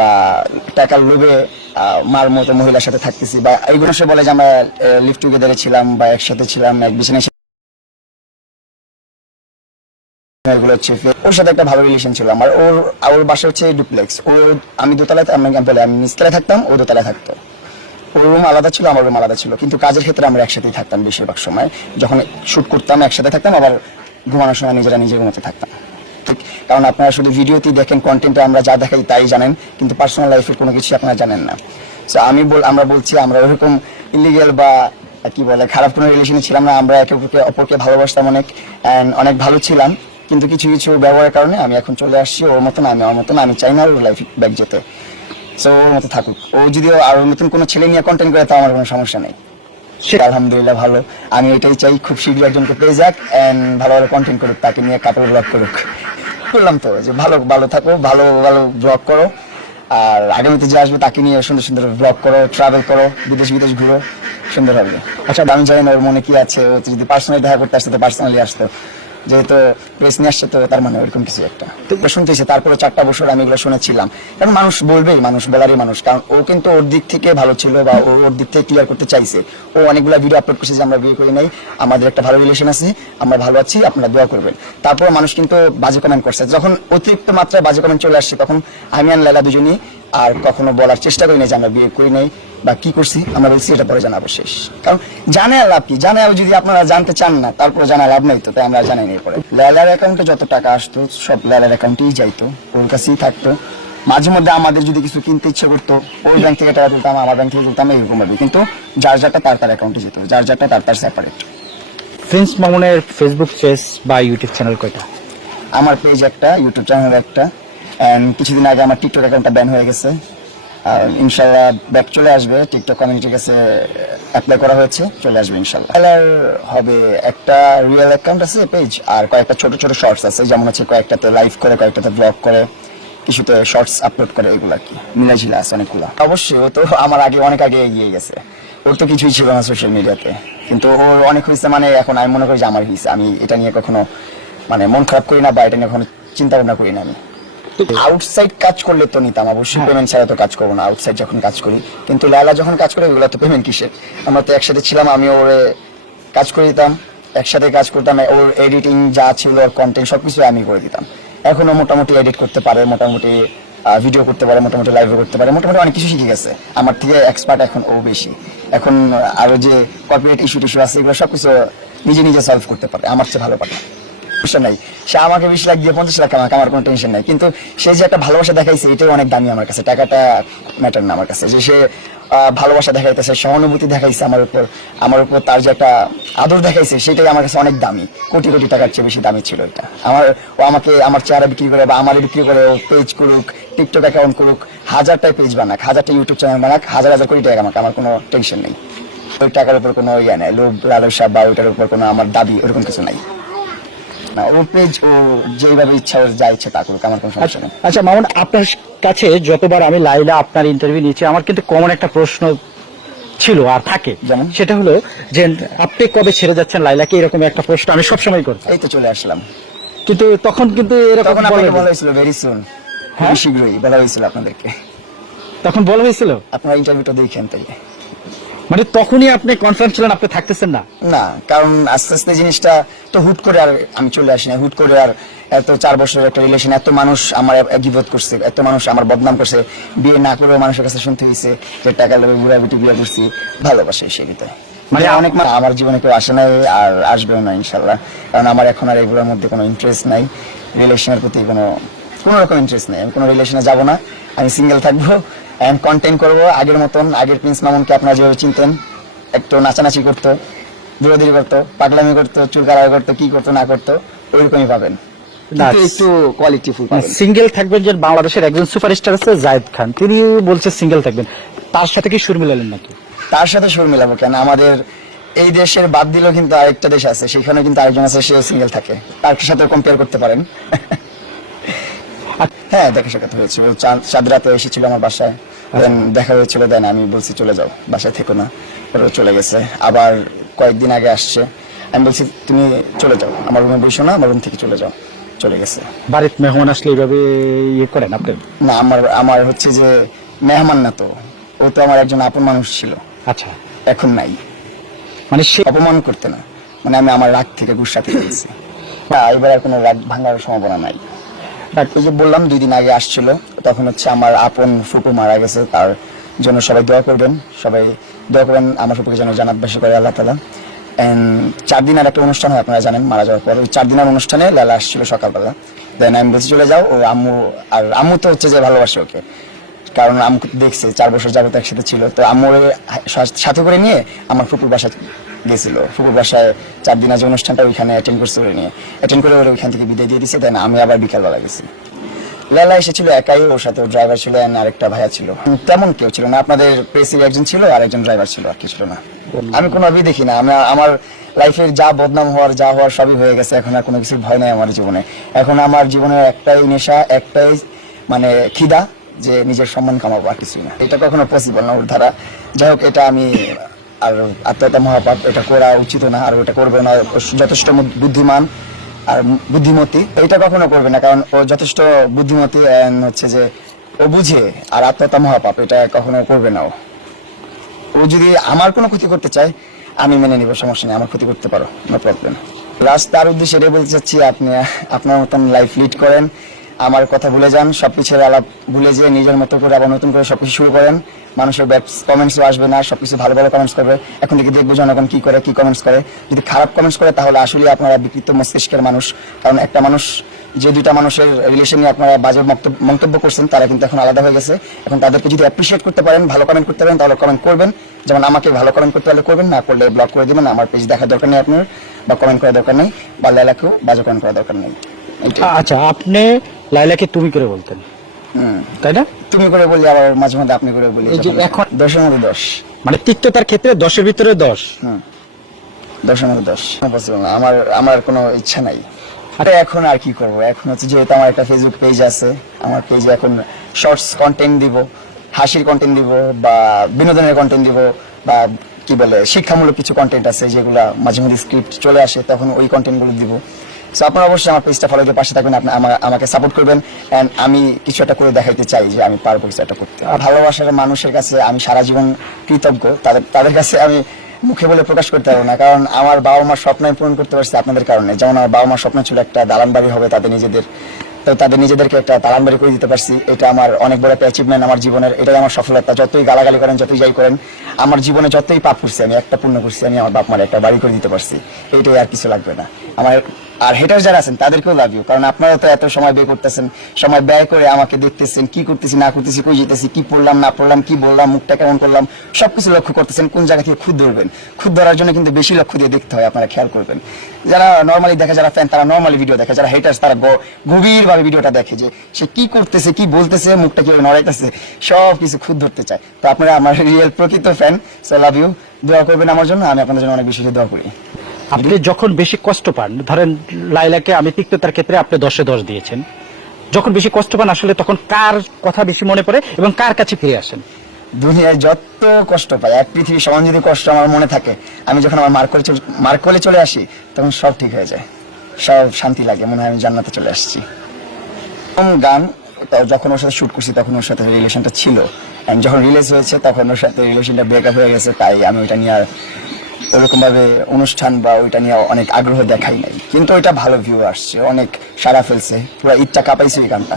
বা টাকার লোভে মার মতো মহিলার সাথে থাকতেছি, বা এইগুলো সে বলে যে আমরা লিভ টুগেদারে ছিলাম বা একসাথে ছিলাম, এক বিছানায় এগুলো হচ্ছে। ওর সাথে একটা ভালো রিলেশন ছিল আমার। ওর বাসা হচ্ছে ডুপ্লেক্স। আমি দোতলায়, আমি নিচতলায় থাকতাম, ও দোতলায় থাকতো। ওর রুম আলাদা ছিল, আমার রুম আলাদা ছিল, কিন্তু কাজের ক্ষেত্রে আমরা একসাথেই থাকতাম বেশিরভাগ সময়। যখন শুট করতাম একসাথে থাকতাম, আবার ঘুমানোর সময় নিজেরা নিজের মতো থাকতাম। ঠিক, কারণ আপনারা শুধু ভিডিওতেই দেখেন, কন্টেন্টে আমরা যা দেখাই তাই জানেন, কিন্তু পার্সোনাল লাইফের কোনো কিছু আপনারা জানেন না। সো আমরা বলছি আমরা ওরকম ইলিগেল বা কি বলে খারাপ কোনো রিলেশনে ছিলাম না। আমরা একে অপরকে ভালোবাসতাম অনেক ভালো ছিলাম, কিন্তু কিছু কিছু ব্যবহারের কারণে আমি এখন চলে আসছি। ওর মতন আমি, আমার মতন আমি চাই না ওর লাইফ ব্যাক যেতে। সো ওর মতো থাকুক। ও যদিও আরো নতুন কোনো ছেলে নিয়ে কন্টেন্ট করে, তো আমার কোনো সমস্যা নেই। আলহামদুলিল্লাহ ভালো। আমি এটাই চাই, খুব শীঘ্রই একজনকে পেয়ে যাক এন্ড ভালো ভালো কন্টেন্ট করুক, তাকে নিয়ে কাপড় ব্লগ করুক। বললাম তো যে ভালো ভালো থাকো, ভালো ভালো ব্লগ করো, আর আগামীতে যে আসবে তাকে নিয়ে সুন্দর সুন্দর ব্লগ করো, ট্রাভেল করো, বিদেশ ঘুরো, সুন্দর হবে। আচ্ছা, আমি জানি না ওর মনে কি আছে। ও যদি পার্সোনালি দেখা করতে আসতো তো পার্সোনালি আসতো, যেহেতু প্রেস নিয়ে আসছে তো তার মানে ওইরকম কিছু একটা শুনতেছে। তারপরে 4টা বছর আমি এগুলো শুনেছিলাম, কারণ মানুষ বলবেই, মানুষ বলারই মানুষ। কারণ ও কিন্তু ওর দিক থেকে ভালো ছিল, বা ওর দিক থেকে ক্লিয়ার করতে চাইছে। ও অনেকগুলো ভিডিও আপলোড করছে যে আমরা বিয়ে করি নাই, আমাদের একটা ভালো রিলেশন আছে, আমরা ভালো আছি, আপনারা দোয়া করবেন। তারপর মানুষ কিন্তু বাজে কমেন্ট করছে। যখন অতিরিক্ত মাত্রায় বাজে কমেন্ট চলে আসছে, তখন আমি আর লাইলা দুজনই আর কখনো বলার চেষ্টা করি নাই যে আমরা বিয়ে করি নাই বা কি করছি। আমরা বলছি এটা পরে জানাবো শেষ। কারণ জানে লাভ কি, জানে যদি আপনারা জানতে চান না, তারপরে জানা লাভ নাই, তো তাই আমরা জানাই নাই। পরে লাইলার অ্যাকাউন্টে যত টাকা আসতো সব লাইলার অ্যাকাউন্টেই যাইতো, ওর কাছেই থাকতো। মাঝে মধ্যে আমাদের যদি কিছু কিনতে ইচ্ছে করতো, ওই ব্যাংক থেকে টাকা তুলতাম, আমার ব্যাংক থেকে তুলতাম, এরকম ভাবে। কিন্তু যার যারটা তার অ্যাকাউন্টে যেত, যার যারটা তার সেপারেট। প্রিন্স মামুনের ফেসবুক পেজ বা ইউটিউব চ্যানেল কয়টা? আমার পেজ একটা, ইউটিউব চ্যানেল একটা, এন্ড কিছুদিন আগে আমার টিকটক অ্যাকাউন্টটা ব্যান হয়ে গেছে। ইনশাল্লাহ ব্যাক চলে আসবে। টিকটক কমিউনিটির কাছে অ্যাপ্লাই করা হয়েছে, চলে আসবে ইনশাল্লাহ। হবে একটা রিয়েল অ্যাকাউন্ট আছে পেজ, আর কয়েকটা ছোট ছোট শর্টস আছে, যেমন হচ্ছে কয়েকটাতে লাইভ করে, কয়েকটাতে ব্লগ করে, কিছুতে শর্টস আপলোড করে, এগুলো আর কি মিলাঝিলা আছে অনেকগুলো। অবশ্যই ও তো আমার আগে অনেক আগে এগিয়ে গেছে। ওর তো কিছুই ছিল না সোশ্যাল মিডিয়াতে, কিন্তু ওর অনেক হয়েছে। মানে এখন আমি মনে করি যে আমার হয়েছে। আমি এটা নিয়ে কখনো মানে মন খারাপ করি না, বা এটা নিয়ে কখনো চিন্তা ভাবনা করি না। আমি আউটসাইড কাজ করলে তো নিতাম অবশ্যই, পেমেন্ট ছাড়া তো কাজ করবো না আউটসাইড যখন কাজ করি। কিন্তু লায়লা যখন কাজ করে, ওগুলো তো পেমেন্ট কিসের? আমরা তো একসাথে ছিলাম, আমি ওরে কাজ করে দিতাম, একসাথে কাজ করতাম। ওর এডিটিং যা ছিল, ওর কন্টেন্ট সবকিছু আমি করে দিতাম। এখনো মোটামুটি এডিট করতে পারে, মোটামুটি ভিডিও করতে পারে, মোটামুটি লাইভও করতে পারে, মোটামুটি অনেক কিছু শিখে গেছে। আমার থেকে এক্সপার্ট এখন ও বেশি। এখন আরো যে কর্পোরেট ইস্যু আছে, এগুলো সবকিছু নিজে নিজে সলভ করতে পারে, আমার চেয়ে ভালো পারে। নাই, সে আমাকে 20 লাখ দিয়ে 50 লাখ আমাকে, আমার কোনো টেনশন নাই। কিন্তু সে যে একটা ভালোবাসা দেখাইছে, এটাই অনেক দামি আমার কাছে। টাকাটা ম্যাটার না আমার কাছে। যে সে ভালোবাসা দেখাইতেছে, সহানুভূতি দেখাইছে আমার উপর তার যে একটা আদর দেখাইছে, সেটাই আমার কাছে অনেক দামি। কোটি কোটি টাকার চেয়ে বেশি দামি ছিল এটা। ও আমাকে আমার চেহারা বিক্রি করে, বা আমার বিক্রি করে, ও পেজ করুক, টিকটক অ্যাকাউন্ট করুক, 1000টাই পেজ বানাক, 1000টা ইউটিউব চ্যানেল বানাক, হাজার কোটি টাকা আমাকে, আমার কোনো টেনশন নেই। ওই টাকার উপর কোনো ইয়ে নেই, লোভ লালসা বা ওইটার উপর কোনো আমার দাবি ওরকম কিছু নাই। আচ্ছা মামুন, আপনার কাছে যতবার আমি লাইলা আপনার ইন্টারভিউ নিয়েছি, আমার কিন্তু কমন একটা প্রশ্ন ছিল আর থাকে, সেটা হলো যে আপনি কবে ছেড়ে যাচ্ছেন লাইলাকে, এরকম একটা প্রশ্ন আমি সবসময় করি। এই তো চলে আসলাম, কিন্তু তখন কিন্তু এরকম বলা হয়েছিল ভেরি সুন, হ্যাঁ শীঘ্রই বলা হয়েছিল আপনাদেরকে। তখন বলা হয়েছিল, আপনারা ইন্টারভিউটা দেখেন তাই। মানে তখনই আপনি কনফার্ম ছিলেন, আপনি থাকতেছেন না? না, কারণ আস্তে আস্তে জিনিসটা তো হুট করে আর আমি চলে আসি না। হুট করে আর এত 4 বছরের একটা রিলেশন, এত মানুষ আমার গিবত করছে, এত মানুষ আমার বদনাম করছে, বিয়ে না করেও মানুষের কাছে শুনতে হয়েছে যে টাকা লোভে বুড়া বিটি বিয়ে করছি। ভালোবাসে সেটা, মানে অনেক আমার জীবনে কেউ আসে নাই আর আসবেও না ইনশাল্লাহ। কারণ আমার এখন আর এগুলোর মধ্যে কোনো ইন্টারেস্ট নাই, রিলেশনের প্রতি কোনো রকম ইন্টারেস্ট নেই। আমি কোনো রিলেশনে যাব না, আমি সিঙ্গেল থাকবো, কন্টেন্ট করবো আগের মতন। আগের প্রিন্স মামুনকে আপনারা যেভাবে চিনতেন, একটু নাচানাচি করতো, দৌড়াদৌড়ি করতো, পাগলামি করতো, চুল কালার করতো, কি করতো না করতো, ওইরকমই পাবেন, একটু কোয়ালিটিফুল পাবেন। সিঙ্গেল থাকবেন। যে বাংলাদেশের একজন সুপারস্টার আছে জায়েদ খান, তিনি বলছে সিঙ্গেল থাকবেন, তার সাথে কি সুর মিলালেন নাকি? তার সাথে সুর মিলাবো কেন? আমাদের এই দেশের বাদ দিলেও কিন্তু আরেকটা দেশ আছে, সেখানে কিন্তু আরেকজন আছে, সেও সিঙ্গেল থাকে, তার সাথে কম্পেয়ার করতে পারেন। হ্যাঁ, দেখা সাক্ষাৎ হয়েছিল, চাঁদ রাতে এসেছিল আমার বাসায়, দেখা হয়েছিল। দেন আমি বলছি চলে যাও, বাসায় থেকো না, ওরা চলে গেছে। আবার কয়েকদিন আগে আসছে, আমি বলছি তুমি চলে যাও, আমার রুমে বসো না, আমার রুম থেকে চলে যাও। চলে গেছে। বাড়িতে মেহমান আসলে এইভাবে ইয়ে করেন আপনি? না, আমার হচ্ছে যে মেহমান না তো, ও তো আমার একজন আপন মানুষ ছিল, আচ্ছা, এখন নাই। মানে সে অপমান করতে না, মানে আমি আমার রাগ থেকে গুসা থেকে গেছি না, এবার আর কোনো রাগ ভাঙার সম্ভাবনা নাই। ওই যে বললাম 2 দিন আগে আসছিল, তখন হচ্ছে আমার আপন ফুপু মারা গেছে, তার জন্য সবাই দোয়া করবেন, সবাই দোয়া করবেন আমার ফুপুকে যেন জান্নাতবাসী করে আল্লাহ তাআলা। 4 দিনের একটা অনুষ্ঠান হয় আপনারা জানেন, মারা যাওয়ার পর ওই 4 দিনের অনুষ্ঠানে লালা আসছিল সকালবেলা। দেন আমি বলছি চলে যাও, ও আম্মু তো হচ্ছে যে ভালোবাসে ওকে, কারণ আম্মু দেখছে 4 বছর যাবত একসাথে ছিল, তো আম্মুর সাথে করে নিয়ে আমার ফুপুর বাসায় গেছিল। ফুপুর বাসায় 4 দিনের যে অনুষ্ঠানটা ওইখানে অ্যাটেন্ড করছে, অ্যাটেন্ড করে ওইখান থেকে বিদায় দিয়ে দিচ্ছে। দেন আমি আবার বিকালবেলা গেছি। লালা এসেছিল একাই, ওর সাথে ড্রাইভার ছিল, আরেকটা ভাইয়া ছিল, তেমন কেউ ছিল না। আপনাদের প্রেসির একজন ছিল আর একজন ড্রাইভার ছিল, আর কি ছিল না। আমি কোনোভাবেই দেখি না, আমার লাইফের যা বদনাম হওয়ার যা হওয়ার সবই হয়ে গেছে, এখন আর কোনো কিছুর ভয় নাই আমার জীবনে। এখন আমার জীবনের একটাই নেশা, একটাই মানে খিদা, যে নিজের সম্মান কামাবো, আর কিছুই না। এটা কখনো পসিবল না ওর দ্বারা। যাই হোক, এটা আমি আর আত্মহত্যা মহাপাপ, এটা করা উচিত না, আর ওটা করবে না। যথেষ্ট বুদ্ধিমান আর বুদ্ধিমতী, এটা কখনো করবে না, কারণ ও যথেষ্ট বুদ্ধিমতী, হচ্ছে যে ও বুঝে। আর আত্মহত্যা মহাপাপ, এটা কখনো করবে না। ও যদি আমার কোনো ক্ষতি করতে চায় আমি মেনে নিব, সমস্যা নেই, আমার ক্ষতি করতে পারো, নো প্রবলেম। রাস্তার উদ্দেশ্যে এটাই বলতে চাচ্ছি, আপনি আপনার মতন লাইফ লিড করেন, আমার কথা ভুলে যান, সবকিছুর আলাপ ভুলে যেয়ে নিজের মতো করে আবার নতুন করে সবকিছু শুরু করেন। মানুষের ব্যাড কমেন্টসও আসবে না, সবকিছু ভালো ভালো কমেন্টস করবে। এখন থেকে দেখবো জনগণ কি করে, কি কমেন্টস করে। যদি খারাপ কমেন্টস করে তাহলে আসলে আপনারা বিকৃত মস্তিষ্কের মানুষ, কারণ একটা মানুষ যে 2টা মানুষের রিলেশন নিয়ে আপনারা বাজে মন্তব্য করছেন, তারা কিন্তু এখন আলাদা হয়ে গেছে। এখন তাদেরকে যদি অ্যাপ্রিসিয়েট করতে পারেন, ভালো কমেন্ট করতে পারেন, তাহলে কমেন্ট করবেন। যেমন আমাকে ভালো কমেন্ট করতে হলে করবেন, না করলে ব্লক করে দিবেন। আমার পেজ দেখার দরকার নেই আপনার, বা কমেন্ট করার দরকার নেই, বা লাইলাকেও বাজে কমেন্ট করার দরকার নেই। আচ্ছা, আপনি লাইলাকে তুমি করে বলতেন, তাই না? তুমি করে বলি, আবার মাঝে মধ্যে আপনি করে বলি। এই যে এখন 10-এর মধ্যে 10, মানে তিক্ততার ক্ষেত্রে 10-এর ভিতরে 10। 10-এর মধ্যে 10 পসিবল না, আমার কোনো ইচ্ছা নাই। আরে এখন আর কি করবো, এখন হচ্ছে যেহেতু আমার একটা ফেসবুক পেজ আছে, আমার পেজে এখন শর্টস কন্টেন্ট দিব, হাসির কন্টেন্ট দিব, বা বিনোদনের কন্টেন্ট দিব, বা কি বলে শিক্ষামূলক কিছু কন্টেন্ট আছে যেগুলো মাঝে মধ্যে স্ক্রিপ্ট চলে আসে, তখন ওই কন্টেন্টগুলো দিব। সো আপনারা অবশ্যই আমার পেজটা ফলো করে পাশে থাকবেন, আপনি আমাকে সাপোর্ট করবেন। এন্ড আমি কিছু একটা করে দেখাইতে চাই যে আমি পারবো কিছু একটা করতে। ভালোবাসার মানুষের কাছে আমি সারা জীবন কৃতজ্ঞ, তাদের কাছে আমি মুখে বলে প্রকাশ করতে পারবো না, কারণ আমার বাবা মার স্বপ্ন আমি পূরণ করতে পারছি আপনাদের কারণে। যেমন আমার বাবা মার স্বপ্ন ছিল একটা দালান বাড়ি হবে তাদের নিজেদের, তো তাদের নিজেদেরকে একটা দালান বাড়ি করে দিতে পারছি। এটা আমার অনেক বড় একটা অ্যাচিভমেন্ট আমার জীবনের, এটাই আমার সফলতা। যতই গালাগালি করেন, যতই যাই করেন, আমার জীবনে যতই পাপ করছি আমি একটা পূর্ণ করছি, আমি আমার বাপ মার একটা বাড়ি করে দিতে পারছি। এইটাই, আর কিছু লাগবে না আমার। আর হেটার যারা আছেন তাদেরকেও লাভ ইউ, কারণ আপনারা তো এত সময় ব্যয় করতেছেন, সময় ব্যয় করে আমাকে দেখতেছেন, কি করতেছি না করতেছি, কই যেতেছি, কি পড়লাম না পড়লাম, কি বললাম, মুখটা কেমন করলাম, সবকিছু লক্ষ্য করতেছেন। কোন জায়গা থেকে খুদ ধরবেন, খুদ ধরার জন্য কিন্তু বেশি লক্ষ্য দিয়ে দেখতে হয়, আপনারা খেয়াল করবেন। যারা নর্মালি দেখে, যারা ফ্যান তারা নর্মালি ভিডিও দেখে, যারা হেটার্স তারা গভীর ভাবে ভিডিওটা দেখে, যে সে কি করতেছে, কি বলতেছে, মুখটা কিভাবে নড়াইতেছে, সব কিছু খুদ ধরতে চায়। তো আপনারা আমার রিয়েল প্রকৃত ফ্যান, সো লাভ ইউ, দোয়া করবেন আমার জন্য, আমি আপনাদের জন্য অনেক বেশি দোয়া করি। আপনি যখন বেশি কষ্ট পান, ধরেন লাইলাকে আমি তিক্ততার ক্ষেত্রে আপনি 10-এ 10 দিয়েছেন, যখন বেশি কষ্ট পান আসলে তখন কার কথা বেশি মনে পড়ে এবং কার কাছে ফিরে আসেন? দুনিয়ায় যত কষ্ট পাই, এক পৃথিবী সমান যদি কষ্ট আমার মনে থাকে, আমি যখন আমার মার কোলে চলে আসি, তখন সব ঠিক হয়ে যায়, সব শান্তি লাগে, মনে হয় আমি জান্নাতে চলে আসছি। গান যখন ওর সাথে শুট করছি তখন ওর সাথে রিলেশনটা ছিল, যখন রিলিজ হয়েছে তখন ওর সাথে রিলেশনটা ব্রেকআপ হয়ে গেছে, তাই আমি ওইটা নিয়ে আর ওরকম ভাবে অনুষ্ঠান বা ওইটা নিয়ে অনেক আগ্রহ দেখাই নাই। কিন্তু ওইটা ভালো ভিউ আসছে, অনেক সাড়া ফেলছে, পুরো ইচ্ছা কাঁপাইছে ওই গানটা।